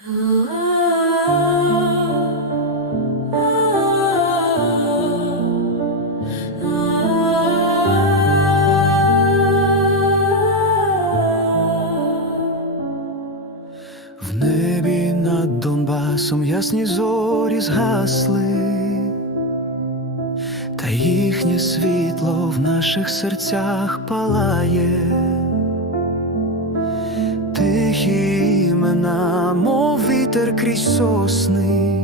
В небі над Донбасом ясні зорі згасли, та їхнє світло в наших серцях палає, тихі імена, мов вітер крізь сосни,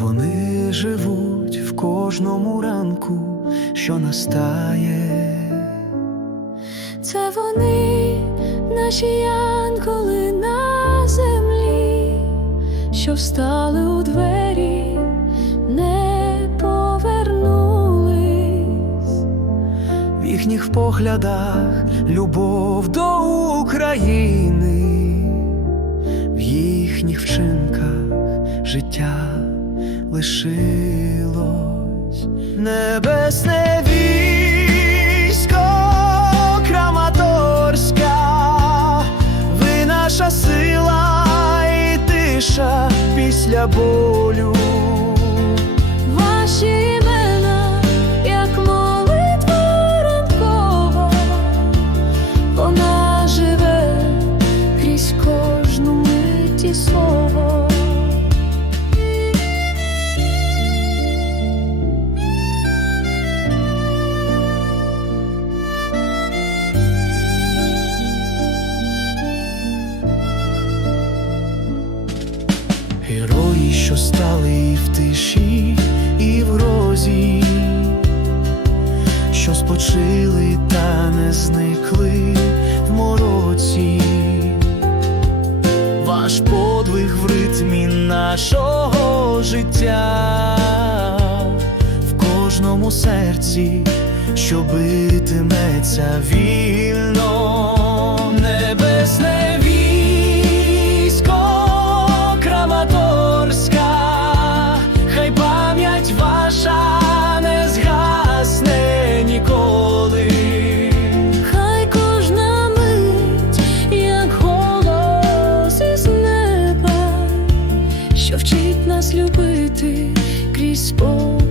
вони живуть в кожному ранку, що настає. Це вони, наші янголи на землі, що встали у двері, не повернулись. В їхніх поглядах любов до України, їхніх вчинках життя лишилось небесне військо Краматорська, ви наша сила і тиша після болю. Герої, що стали і в тиші, і в грозі, що спочили та не зникли в мороці. Ваш подвиг в ритмі нашого життя, в кожному серці, що битиметься вільно, нас любити крізь спор.